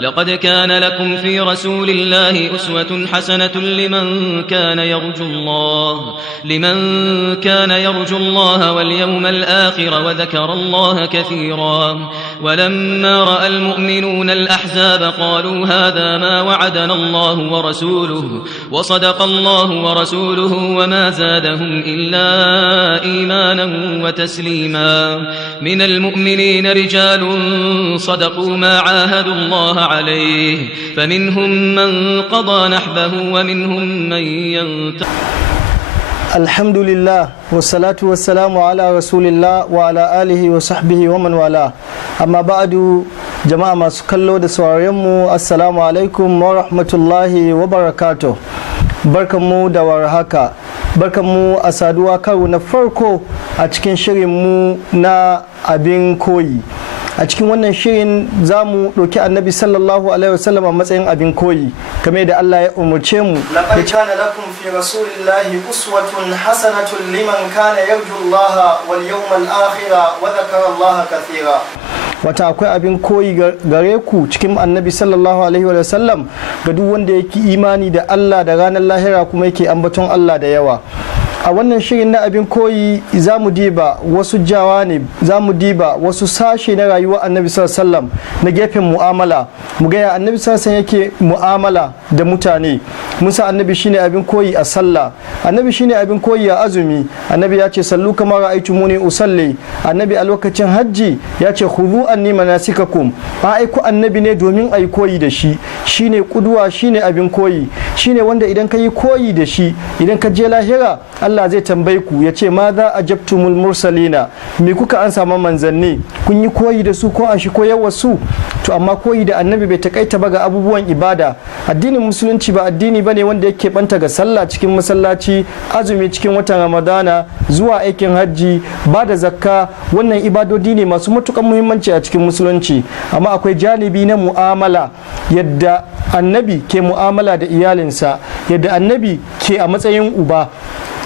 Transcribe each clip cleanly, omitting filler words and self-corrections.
لقد كان لكم في رسول الله أسوة حسنة لمن كان يرجو الله واليوم الآخر وذكر الله كثيرا ولما رأى المؤمنون الأحزاب قالوا هذا ما وعدنا الله ورسوله وصدق الله ورسوله وما زادهم إلا إيمانا وتسليما من المؤمنين رجال صدقوا ما عاهدوا الله عليه فمنهم من قضى نحبه ومنهم من ينتظر. الحمد لله والصلاة والسلام على رسول الله وعلى آله وصحبه ومن والاه. أما بعد jama'a masu kallo da sauraronmu assalamu alaikum wa rahmatullahi wa barakatuh. Barkanmu da warhaka, barkanmu a saduwa karo na farko a cikin shirinmu na abin koyi. A cikin wannan shirin za mu ɗauki annabi sallallahu alaihi wasallam a matsayin abin koyi kamar da Allah ya umarce mu. Laqad kana lakum fi rasulillahi uswatun hasanatun liman kana yarju Allah wal yawmal akhir wa dhakara Allah kathira. Wata akwai abin koyi gare ku cikin annabi sallallahu alaihi wasallam ga duk wanda yake imani da Allah da ranar lahira kuma yake ambaton Allah da yawa. A wannan shirin na abin koyi za mu diba wasu jawanib, za mu diba wasu sashe na rayuwar annabi sallallahu alaihi wasallam na gefen mu'amala, mu ga ya annabi sallallahu alaihi wasallam yake mu'amala da mutane. Musa annabi shine abin koyi a sallah, annabi shine abin koyi a azumi, annabi ya ce sallu kama ra'aytumuni usalli, annabi a lokacin hajji ya ce khudhu anni manasikakum. An aiko annabi ne domin ayi koyi da shi, shine kuduwa, shine abin koyi, shine wanda idan ka yi koyi da shi, idan ka je lahira Allah zai tambaye ku ya ce ma za a jabtumul mursalina, me kuka an samu manzanni, kun yi koyi da su ko an shi koyarwa su. To amma koyi da annabi bai takaita ba ga abubuwan ibada. Addinin musulunci ba addini bane wanda yake banta ga sallah cikin masallaci, azumi cikin watan ramadana, zuwa aikin hajji, ba da zakka. Wannan ibadodi ne masu matukan muhimmanci a cikin musulunci, amma akwai janibi na mu'amala, yadda annabi ke mu'amala da iyalinsa, yadda annabi ke a matsayin uba.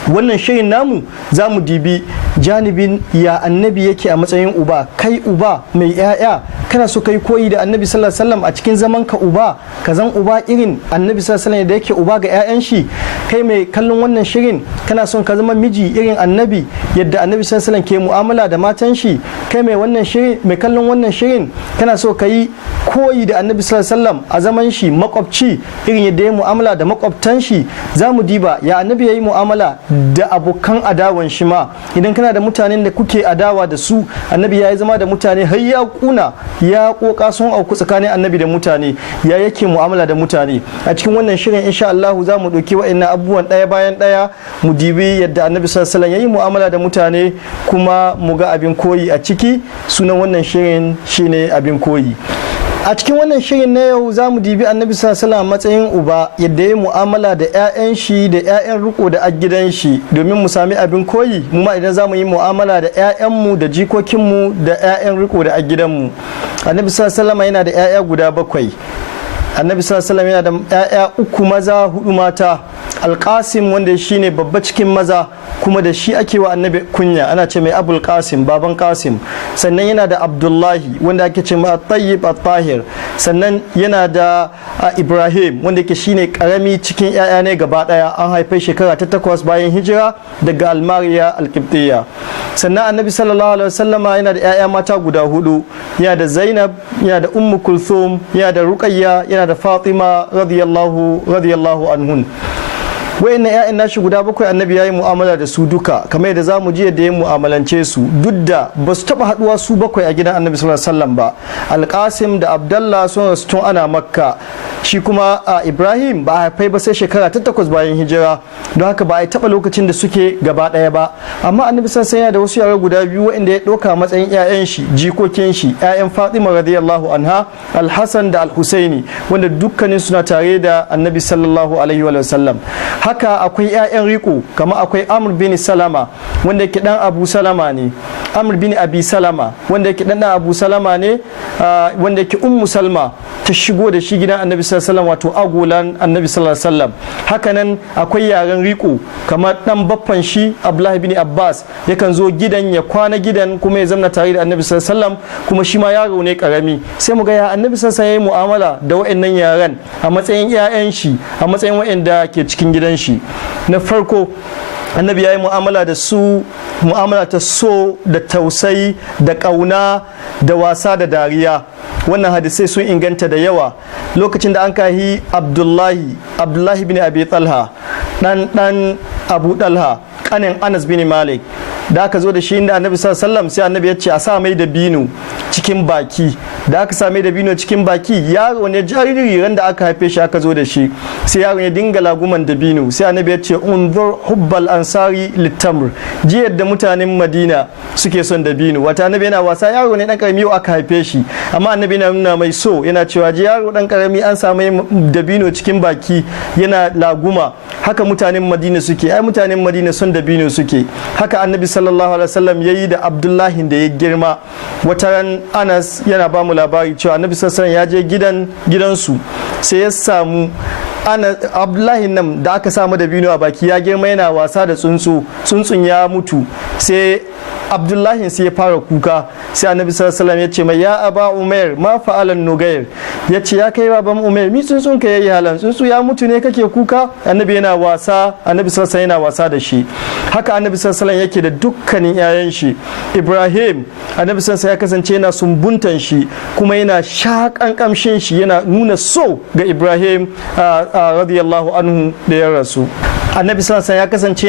Wannan shirin namu za mu dibi janibin ya annabi yake a matsayin uba. Kai uba mai 'ya'ya kana so kai koyi da annabi sallallahu alaihi wasallam a cikin zaman ka uba, ka zan uba irin annabi sallallahu alaihi wasallam da yake uba ga 'ya'yan shi. Kai mai kallon wannan shirin kana son ka zama miji irin annabi, yadda annabi sallallahu alaihi wasallam ke mu'amala da matan shi. Kai mai wannan shirin, mai kallon wannan shirin kana so ka yi koyi da annabi sallallahu alaihi wasallam a zaman shi makwabci, irin yadda ya mu'amala da makwabtan shi. Za mu diba ya annabi ya yi mu'amala da abokan adawan shi ma. Idan kana da mutanen da kuke adawa da su, annabi ya yi zama da mutane har ya kuna, ya koka sun auku tsakanin annabi da mutane, ya yake mu'amala da mutane. A cikin wannan shirin insha Allah za mu ɗauki wa'annan abubuwan ɗaya bayan ɗaya, mu dibi yadda annabi sallallahu alaihi wasallam ya yi mu'amala da mutane kuma mu ga abin koyi a ciki. Sunan wannan shirin shine abin koyi. A cikin wannan shirin na yau za mu dibi annabi sallallahu alaihi wasallam matsayin uba, yadda ya mu'amala da 'ya'yan shi da 'ya'yan riko da gidan shi, domin mu sami abin koyi mu ma idan za mu yi mu'amala da 'ya'yanmu da jikokinmu da 'ya'yan riko da gidanmu. Annabi sallallahu alaihi wasallam yana da 'ya'ya guda 7. Annabi sallallahu alaihi wasallam yana da 'ya'ya 3 maza 4 mata. Alƙasim wanda shine babba cikin maza kuma da shi ake wa annabi kunya, ana ce mai Abul Qasim, baban Qasim. Sannan yana da Abdullahi wanda ake ce mai At-Tayyib At-Tahir. Sannan yana da Ibrahim wanda yake shine karami cikin 'ya'ya ne gaba daya, an haife shekara ta 8 bayan hijira daga Almariya Al-Qibtiyya. Sannan annabi sallallahu alaihi wasallama yana da 'ya'ya mata guda 4, yana da Zainab, yana da Ummu Kulthum, yana da Ruqayya, yana da Fatima radiyallahu anhun. Wayannan 'ya'yan nashi guda 7 annabi ya yi mu'amala da su duka, kamar yadda za mu ji yadda ya mu'amalance su, duk da ba su taɓa haɗuwa su 7 a gidan annabi sallallahu alaihi wasallam ba. Alƙasim da Abdallah sun rasu tun ana Makka, shi kuma a Ibrahim ba a haifai ba sai shekara ta 8 bayan hijira, don haka ba a taɓa lokacin da suke gaba ɗaya ba. Amma annabi sallallahu alaihi wasallam yana da wasu yara guda 2 waɗanda ya ɗauka matsayin 'ya'yan shi, jikokin shi, 'ya'yan Fatima radiyallahu anha, Al-Hasan da Al-Husaini, wanda dukkanin suna tare da annabi sallallahu alaihi wasallam. haka akwai 'ya'yan riko kamar akwai Amr bin Salama wanda yake dan Abu Salama ne, Amr bin Abi Salama wanda yake dan Abu Salama ne, wanda yake Ummu Salma ta shigo da shi gidan Annabi sallallahu alaihi wasallam, wato agolan Annabi sallallahu alaihi wasallam. Hakanan akwai yaren riko kamar dan baffan shi Abdullah bin Abbas yakan zo gidan ya kwana gidan kuma ya zamna tare da Annabi sallallahu alaihi wasallam, kuma shi ma yaro ne karami. Sai mu ga ya Annabi sallallahu alaihi wasallam yayi mu'amala da waɗannan yaran a matsayin 'ya'yan shi, a matsayin waɗanda ke cikin gidan shi. Na farko Annabi ya yi mu'amala da su, mu'amala ta so da tausayi da ƙauna da wasa da dariya. Wannan hadisai sun inganta da yawa. Lokacin da an kahi Abdullahi bin Abi Talha dan Abu Talha kanin Anas bin Malik, da aka zo da shi inda Annabi sallallahu alaihi wasallam, sai Annabi ya ce a sa mai da bino cikin baki. Da aka sa mai da bino cikin baki, yaro ne jariri ran da aka haife shi aka zo da shi, sai yaro ya dinga laguman da bino. Sai Annabi ya ce unzur hubbal ansari litamr, ji yadda mutanen Madina suke son da bino. Wata Annabi yana wasa, yaro ne dan karami aka haife shi, amma Annabi yana nuna mai so, yana cewa ji yaro dan karami an sa mai da bino cikin baki yana laguma. Haka mutanen Madina suke, ai mutanen Madina son da bino suke. Haka Annabi sallallahu alaihi wasallam yayi da Abdullahi da ya girma. Wataran Anas yana ba mu labari cewa Annabi sallallahu alaihi wasallam ya je gidansu, sai ya samu Abdullahi nan da aka samu da bino a baki ya girma yana wasa da tsuntsun ya mutu. Sai Abdullahi sai ya fara kuka, sai Annabi sallallahu alaihi wasallam ya ce mai ya Aba Umair ma fa'alan Nugair, ya ce ya kai baban Umair mi tsuntsun ka yayi halan, tsuntsu ya mutu ne kake kuka? Annabi yana wasa, Annabi sallallahu alaihi wasallam yana wasa da shi. Haka Annabi sallallahu alaihi wasallam yake da dukkanin 'ya'yan shi. Ibrahim Annabi sallallahu alaihi wasallam ya kasance yana sumbuntan shi kuma yana shakan kamshin shi, yana nuna so ga Ibrahim radiyallahu anhu da ya rasu. Annabi sallallahu alaihi wasallam ya kasance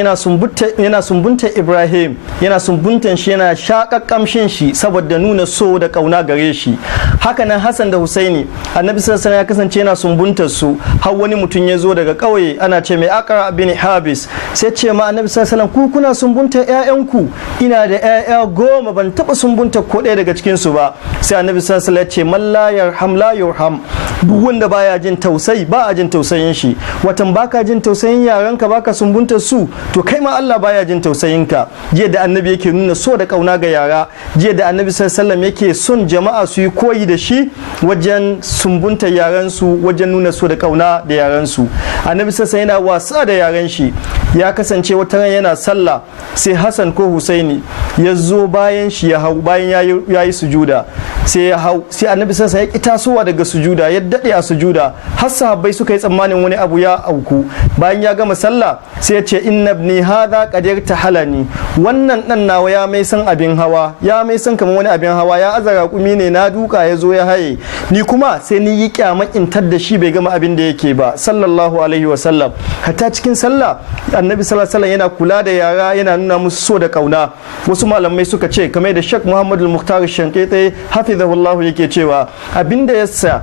yana sumbunta Ibrahim, yana sumbuntan shi, yana shakakkamshin shi saboda nuna so da kauna gare shi. Haka nan Hassan da Husaini Annabi sallallahu alaihi wasallam ya kasance yana sumbuntar su. Har wani mutum ya zo daga kauye ana ce mai Aqra bin Habis, sai ce ma Annabi sallallahu alaihi wasallam ku kuna sumbunta ƴaƴanku, ina da ƴaƴa 10 ban taba sumbunta ko ɗaya daga cikin su ba. Sai Annabi sallallahu alaihi wasallam ya ce man la yarham la yurham, duk wanda baya jin tausayi ba a jin tausayin shi. Watan baka jin tausayin yaranka baka sumbunta su, to kai ma Allah baya jin tausayin ka. Jiya da Annabi yake nuna so da kauna ga yara, jiya da Annabi sallallahu alaihi wasallam yake son jama'a su yi koyi da shi wajen sumbunta yaran su, wajen nuna so da kauna da yaran su. Annabi sallallahu alaihi wasallam yana wasa da yaran shi. Ya kasance wata ran yana sallah, sai Hassan ko Husaini ya zo bayan shi ya hau, bayan yayi sujuda sai ya hau, sai Annabi sallallahu alaihi wasallam ya tasowa daga sujuda, ya dade a sujuda har sahabbai suka yi tsammanin wani abu ya auku. Bayan ya gama sallah sai ya ce inna ibni hadha qad yartahalani, wannan dan nawa ya mai san abin hawa, ya mai san kamar wani abin hawa, ya azara kumi ne na duka ya zo ya haye, ni kuma sai ni yi kyamakintar da shi bai gama abin da yake ba sallallahu alaihi wasallam. Hatta cikin sallah Annabi sallallahu alaihi wasallam yana kula da yara, yana nuna musu so da kauna. Wasu malamai suka ce kamar da Sheikh Muhammad al-Mukhtar Shankete hafizahullahu yake cewa abinda yasa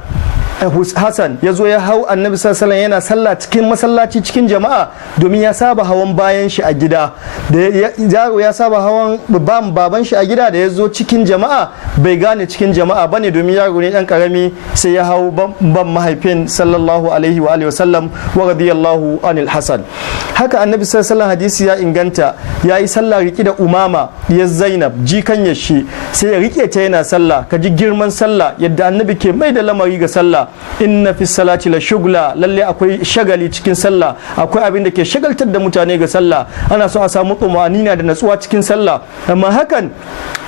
Hassan ya zo ya hau Annabi sallallahu alaihi yana sallah cikin masallaci cikin jama'a domin ya saba hawan bayan shi a gida, da yaro ya saba hawan baban shi a gida, da ya zo cikin jama'a bai gane cikin jama'a bane domin yaro ne dan karami, sai ya hau ban mahaifin sallallahu alaihi wa alihi wasallam wa radiyallahu anil Hassan. Haka Annabi sallallahu alaihi hadisi ya inganta, ya yi sallah riki da Umama ya Zainab jikan yashi, sai ya rike ta yana sallah. Ka ji girman sallah yadda Annabi ke mai da lamari ga sallah. Inna fi salati la shugla, lalle akwai shagali cikin sallah, akwai abin da ke shagaltar da mutane ga sallah. Ana so a samu tumanina da natsuwa cikin sallah, amma hakan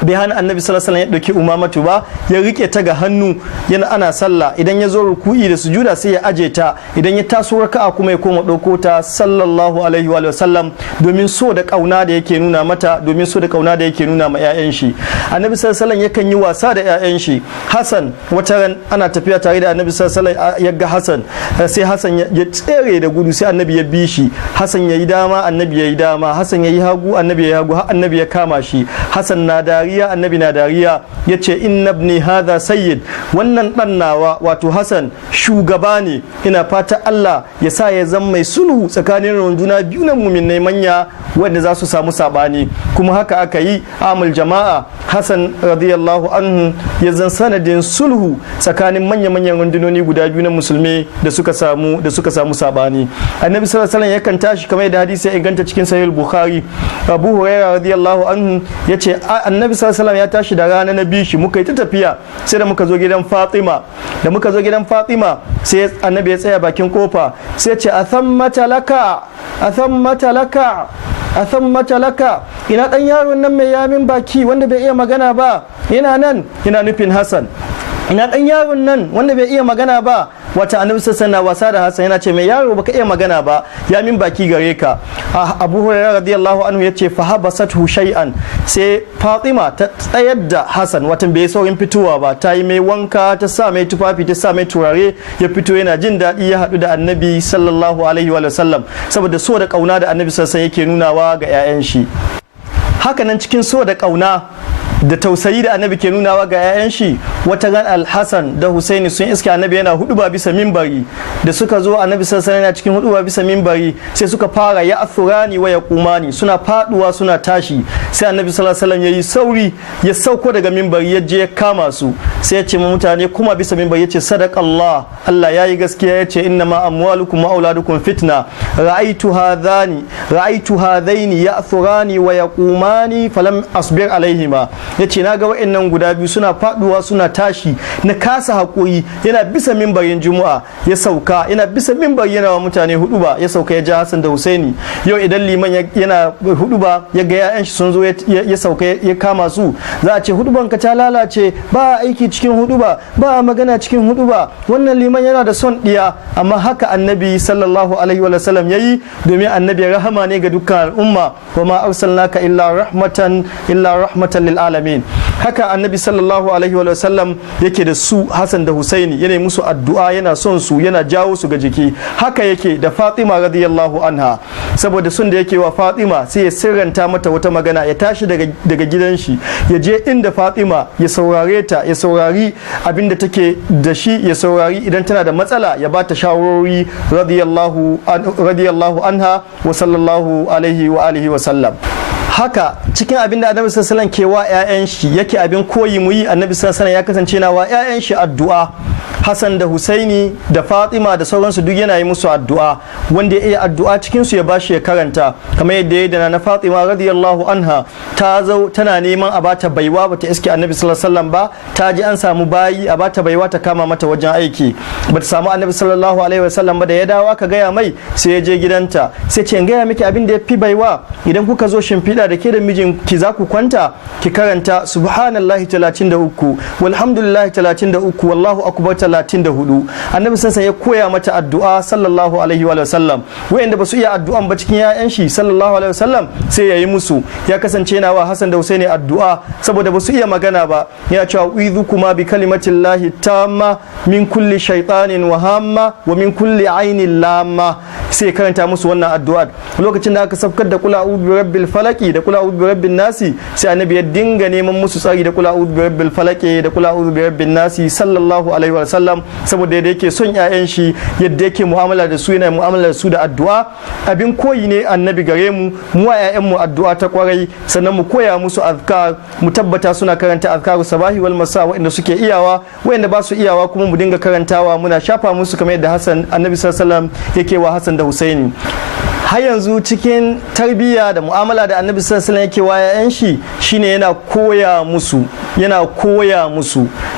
bai hana Annabi sallallahu alaihi wasallam ya dauki Umamatu ba, ya rike ta ga hannu yana ana sallah. Idan ya zo ruku'i da sujuda sai ya aje ta, idan ya taso raka'a kuma ya koma dauko ta sallallahu alaihi wa sallam, domin so da kauna da yake nuna mata, domin so da kauna da yake nuna ma 'ya'yan shi. Annabi sallallahu alaihi wasallam yakan yi wasa da 'ya'yan shi. Hassan wata ran ana tafiya tare da Annabi sallallahu alaihi wasallam, ya ga Hassan, sai Hassan ya tsere da gudu, sai Annabi ya bi shi. Hassan yayi dama, Annabi yayi dama, Hassan yayi hagu, Annabi yayi hagu, har Annabi ya kama shi. Hassan na dariya, Annabi na dariya, yace inna ibni hadha sayyid, wannan dan nawa wato Hassan shugaba ne, ina fata Allah ya sa ya zama mai sulhu tsakanin runduna biyu na mu'minai manya wanda za su samu sabani. Kuma haka aka yi amul jama'a, Hassan radiyallahu anhu ya zan sanadin sulhu tsakanin manya-manyan rundunar rundunoni guda biyu na musulmi da suka samu sabani. Annabi sallallahu alaihi yakan tashi kamar yadda hadisi ya inganta cikin sahih Bukhari. Abu Hurairah radiyallahu anhu yace Annabi sallallahu alaihi ya tashi da rana na bishi muka yi ta tafiya sai da muka zo gidan Fatima. Da muka zo gidan Fatima sai Annabi ya tsaya bakin kofa sai ya ce athammata laka ina dan yaron nan mai yamin baki wanda bai iya magana ba yana nan, yana nufin Hassan. Ina dan yaron nan wanda bai iya magana ba, wata Annabi sallallahu alaihi wasa da Hassan yana ce mai yaro baka iya magana ba ya min baki gare ka. Abu Hurairah radiyallahu anhu yace fa habasathu shay'an, sai Fatima ta tsayar da Hassan, watan bai saurin fitowa ba, ta yi mai wanka, ta sa mai tufafi, ta sa mai turare, ya fito yana jin daɗi ya haɗu da Annabi sallallahu alaihi wa sallam, saboda so da kauna da Annabi sallallahu alaihi yake nunawa ga 'ya'yan shi. Haka nan cikin so da kauna da tausayi da Annabi ke nunawa ga 'ya'yan shi, wata ran Al-Hasan da Husaini sun iska Annabi yana huduba bisa minbari. Da suka zo Annabi sallallahu alaihi yana cikin huduba bisa minbari sai suka fara ya athurani wa yaqumani, suna faduwa suna tashi. Sai Annabi sallallahu alaihi yayi sauri ya sauko daga minbari ya je ya kama su, sai ya ce ma mutane kuma bisa minbari yace sadaqallah, Allah yayi gaskiya, yace inna ma amwalukum wa auladukum fitna, ra'aytu hadaini ya'thurani wa yaqumani falam asbir alaihima. Ya ce na ga wa'annan guda biyu suna faduwa suna tashi, na kasa haƙuri. Yana bisa mimbarin Juma'a ya sauka, yana bisa mimbari yana wa mutane huduba, ya sauka ya ja Hassan da Husaini. Yau idan liman yana huduba ya ga ya'yan shi sun zo ya sauka ya kama su, za a ce huduban ka ta lalace, ba aiki cikin huduba, ba magana cikin huduba, wannan liman yana da son diya. Amma haka Annabi sallallahu alaihi wa sallam yayi, domin Annabi rahama ne ga dukkan al'umma, wa ma arsalnaka illa rahmatan lil alamin. Haka Annabi sallallahu alaihi wa sallam yake da su Hassan da Husaini, yana musu addu'a, yana son su, yana jawo su ga jiki. Haka yake da Fatima radiyallahu anha, saboda sun da yake wa Fatima sai ya sirranta mata wata magana, ya tashi daga gidan shi ya je inda Fatima ya saurare ta, ya saurari abinda take da shi, ya saurari idan tana da matsala ya bata shawarori radiyallahu anha wa sallallahu alaihi wa alihi wa sallam. Haka cikin abin da Annabi sallallahu alaihi wasallam ke wa 'ya'yan shi yake abin koyi mu yi, Annabi sallallahu alaihi wasallam ya kasance na wa 'ya'yan shi addu'a. Hassan da Husaini da Fatima da sauransu duk yana yi musu addu'a, wanda ya iya addu'a cikin su ya bashi ya karanta, kamar yadda ya dana na Fatima radiyallahu anha, ta zo tana neman a bata baiwa, bata iske Annabi sallallahu alaihi wasallam ba, ta ji an samu bayi a bata baiwa ta kama mata wajen aiki, bata samu Annabi sallallahu alaihi wasallam ba. Da ya dawo aka gaya mai sai ya je gidanta, sai ce in gaya miki abin da ya fi baiwa, idan kuka zo shimfiɗa da ke da mijin ki za ku kwanta ki karanta subhanallahi 33 walhamdulillahi 33 wallahu akbar 34. Annabi sansan ya koya mata addu'a sallallahu alaihi wa sallam. Wayanda ba su iya addu'an ba cikin yayan shi sallallahu alaihi wa sallam sai yayi musu, ya kasance yana wa Hassan da Husaini addu'a saboda ba su iya magana ba, ya cewa uidhukuma bi kalimatillahi tamma min kulli shaytanin wa hamma wa min kulli ainin lamma, sai karanta musu wannan addu'a. Lokacin da aka saukar da kula a'udhu bi rabbil falaqi da kula a'udhu bi rabbin nasi, sai Annabi ya dinga neman musu tsari da kula a'udhu bi rabbil falaqi da kula a'udhu bi rabbin nasi sallallahu alaihi wa sallam, saboda yadda yake son ƴaƴan shi, yadda yake mu'amala da su, yana mu'amala da su da addu'a. Abin koyi ne Annabi gare mu wa ƴaƴan mu addu'a ta kwarai, sannan mu koya musu azkar, mu tabbata suna karanta azkaru sabahi wal masa, waɗanda suke iyawa, waɗanda ba su iyawa kuma mu dinga karantawa, muna shafa musu kamar yadda Annabi sallallahu alaihi wasallam yake wa Hassan da Husaini. Har yanzu cikin tarbiyya da mu'amala da Annabi sallallahu alaihi wasallam yake wa ƴaƴan shi shine yana koya musu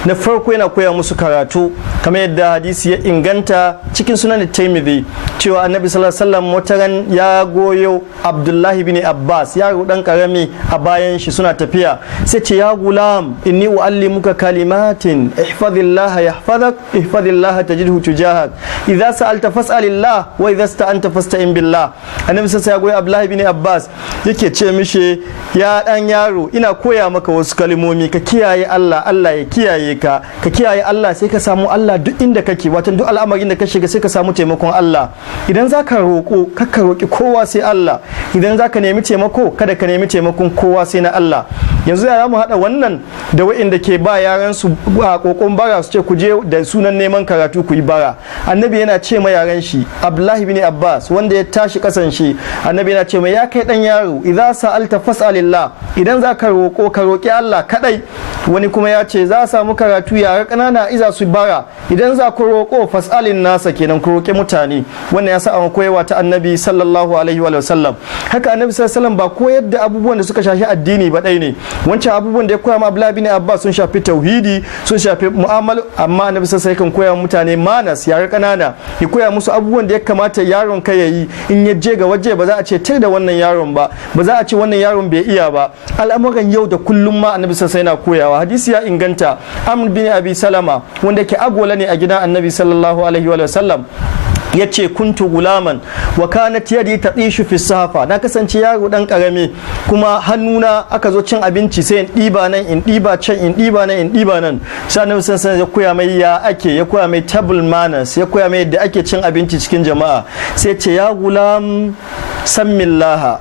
na farko yana koya musu karatu, kamar yadda hadisi ya inganta cikin sunan Tirmidhi cewa Annabi sallallahu alaihi wasallam wataran ya goyo Abdullahi bin Abbas, yaro dan karami a bayan shi suna tafiya, sai ce ya gulam inni uallimuka kalimatin ihfazillaha yahfazak ihfazillaha tajidhu tujahak idza sa'alta fas'alillah wa idza sta'anta fasta'in billah. Annabi sai ya goyi Abdullahi bin Abbas yake ce mishi, ya dan yaro ina koya maka wasu kalmomi, ka kiyaye Allah, Allah ya kiyaye ka kiyaye Allah sai ka samu Allah duk inda kake, wato duk al'amarin da ka shiga sai ka samu taimakon Allah. Idan zaka roko ka roki kowa sai Allah, idan zaka nemi taimako kada ka nemi taimakon kowa sai na Allah. Yanzu ya mu hada wannan da wa'inda ke ba yaran su kokon bara, su ce ku je da sunan neman karatu ku yi bara. Annabi yana ce ma yaran shi Abdullahi bin Abbas wanda ya tashi kasan shi, Annabi yana ce ma ya kai dan yaro idza sa'alta fas'alillah, idan za ka roƙo ka roƙi Allah kadai. Wani kuma ya ce za a samu karatu yara ƙanana iza su bara, idan za ku roƙo fas'alin nasa kenan ku roƙi mutane. Wannan ya sa a koyewa ta annabi sallallahu alaihi wa sallam. Haka annabi sallallahu alaihi wa sallam ba koyar da abubuwan da suka shafi addini ba dai ne, wancan abubuwan da ya koya ma Abdullahi bin Abbas sun shafi tauhidi, sun shafi mu'amala, amma annabi sallallahu alaihi wa sallam kan koya mutane manas, yara ƙanana, ya koya musu abubuwan da ya kamata yaron ka yayi in ya je ga waje. Ba za a ce tir da wannan yaron ba za a ce wannan yaron bai iya ba. Al'amuran yau da kullum ma annabi sallallahu alaihi wa sallam yana koyawa. Hadisi ya inganta, Amr bin Abi Salama wanda ke agola ne a gidan annabi sallallahu alaihi wa sallam, ya ce kuntu gulaman wa kanat yadi tadishu fi sahafa, na kasance yaro dan karami kuma hannuna aka zo cin abinci sai in diba nan in diba can in diba nan in diba nan. Sai annabi sallallahu ya koya mai ya koya mai table manners, ya koya mai yadda ake cin abinci cikin jama'a. Sai ce ya gulam sammillaha,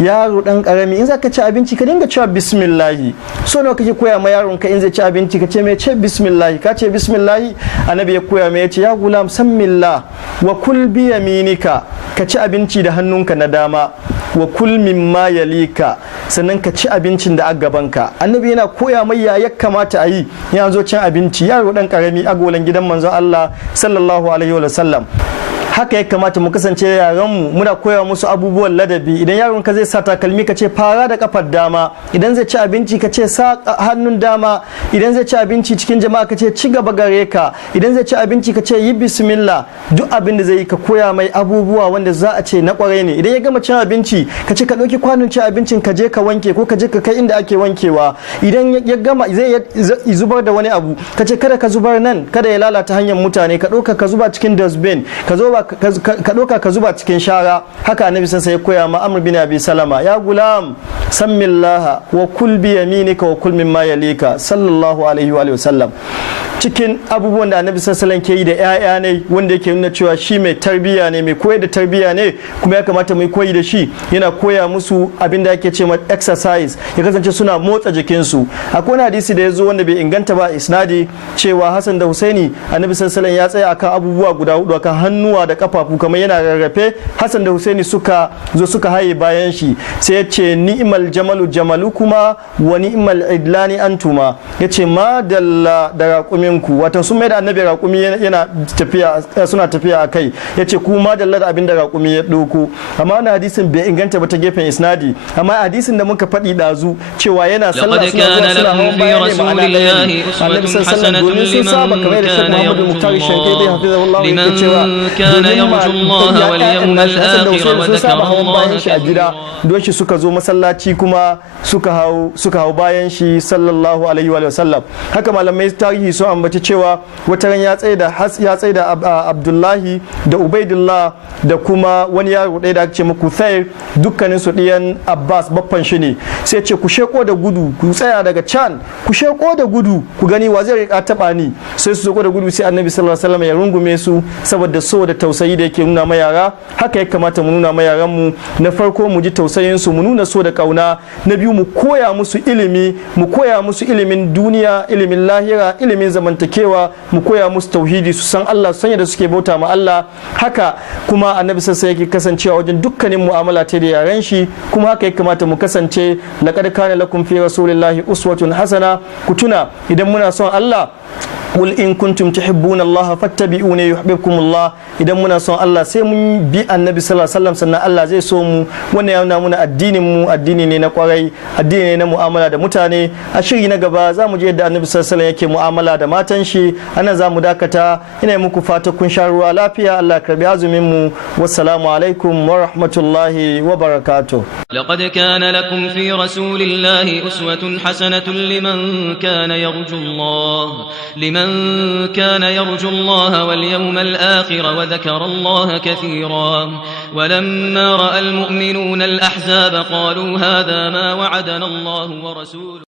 yaro dan karami in zaka ci abinci ka dinga cewa bismillahi. So nawa kake koya ma yaron ka in zai ci abinci ka ce mai ce bismillahi, ka ce bismillahi. Annabi ya koya mai ya ce ya gulam sammillah wa kul bi yaminika, ka ci abinci da hannunka na dama, wa kul mimma yalika, sannan ka ci abincin da a gabanka. Annabi yana koya mai ya kamata a yi ya zo cin abinci, yaro dan karami agolan gidan manzon Allah sallallahu alaihi wa sallam. Haka ya kamata mu kasance yaranmu muna koya musu abubuwan ladabi. Idan yaron ka zai sa takalmi ka ce fara da kafar dama, idan zai ci abinci ka ce sa hannun dama, idan zai ci abinci cikin jama'a ka ce ci gaba gare ka, idan zai ci abinci ka ce yi bismillah. Duk abin da zai yi ka koya mai abubuwa wanda za a ce na kwarai ne. Idan ya gama cin abinci ka ce ka ɗauki kwanon cin abincin ka je ka wanke ko ka je ka kai inda ake wankewa. Idan ya gama zai zubar da wani abu ka ce kada ka zubar nan, kada ya lalata hanyar mutane, ka ɗauka ka zuba cikin dustbin, ka ɗauka ka zuba cikin shara. Haka annabi sai ya koya ma Amr bin Abi Salama, ya gulam sammillaha wa kul bi yaminika wa kul mimma yalika sallallahu alaihi wa sallam. Cikin abubuwan da annabi sallallahu ke yi da ƴaƴa ne wanda yake nuna cewa shi mai tarbiyya ne, mai koyar da tarbiyya ne, kuma ya kamata mu koyi da shi. Yana koya musu abin da ake ce ma exercise, ya kasance suna motsa jikinsu. Akwai wani hadisi da ya zo wanda bai inganta ba isnadi cewa Hassan da Husaini annabi sallallahu ya tsaya akan abubuwa guda hudu, akan hannuwa da kafafu kamar yana rarrafe. Hassan da Husaini suka zo suka haye bayan shi, sai ya ce ni'mal jamalu jamalukuma wa ni'mal idlani antuma, ya ce ma dalla da raƙuminku, wato sun mai da annabi raƙumi yana tafiya, suna tafiya a kai, ya ce kuma dalla da abin da raƙumi ya ɗauko. Amma wani hadisin bai inganta ba ta gefen isnadi, amma hadisin da muka faɗi ɗazu cewa yana sallah suna hawan bayan ne ma'ana ɗaya ne. Annabi sallallahu alaihi domin sun saba kamar da Sheikh Muhammadu Muktari Shankaitai hafizahullahu yake cewa sun saba hawan bayan shi a gida, don shi suka zo masallaci kuma suka hau bayan shi sallallahu alaihi wa sallam. Haka malamai tarihi sun ambaci cewa wata ran ya tsaye da Abdullahi da Ubaidullah da kuma wani yaro ɗaya da ake ce muku Thair, dukkanin su ɗiyan Abbas baffan shi ne. Sai ce ku sheko da gudu, ku tsaya daga can, ku sheko da gudu ku gani wa zai rika taba ni. Sai su sheko da gudu, sai Annabi sallallahu alaihi wasallam ya rungume su saboda so da tausayi da yake nuna ma yara. Haka ya kamata mu nuna ma yaran mu, na farko mu ji tausayin su, mu nuna so da kauna. Na biyu mu koya musu ilimi, mu koya musu ilimin duniya, ilimin lahira, ilimin zamantakewa, mu koya musu tauhidi, su san Allah, su sanya da suke bauta ma Allah. Haka kuma Annabi sallallahu alaihi yake kasancewa wajen dukkanin mu'amala ta da yaran shi, kuma haka ya kamata mu kasance. Laqad kana lakum fi rasulillahi uswatun hasana. Ku tuna idan muna son Allah, قل إن كنتم تحبون الله فاتبعوني يحببكم الله. idan muna son Allah sai mun bi annabi sallallahu alaihi wasallam sannan Allah zai so mu. Wannan ya nuna muna addinin mu addini ne na kwarai, addini ne na mu'amala da mutane. A shiri na gaba za mu je yadda annabi sallallahu alaihi wasallam yake mu'amala da matan shi. Ana za mu dakata. Ina muku fata kun sha ruwa lafiya. Allah karbi azumin mu. Wassalamu alaikum wa rahmatullahi wa barakatuh. لقد كان لكم في رسول الله أسوة حسنة لمن كان يرجو الله واليوم الآخر وذكر الله كثيرا. ولما رأى المؤمنون الأحزاب قالوا هذا ما وعدنا الله ورسوله.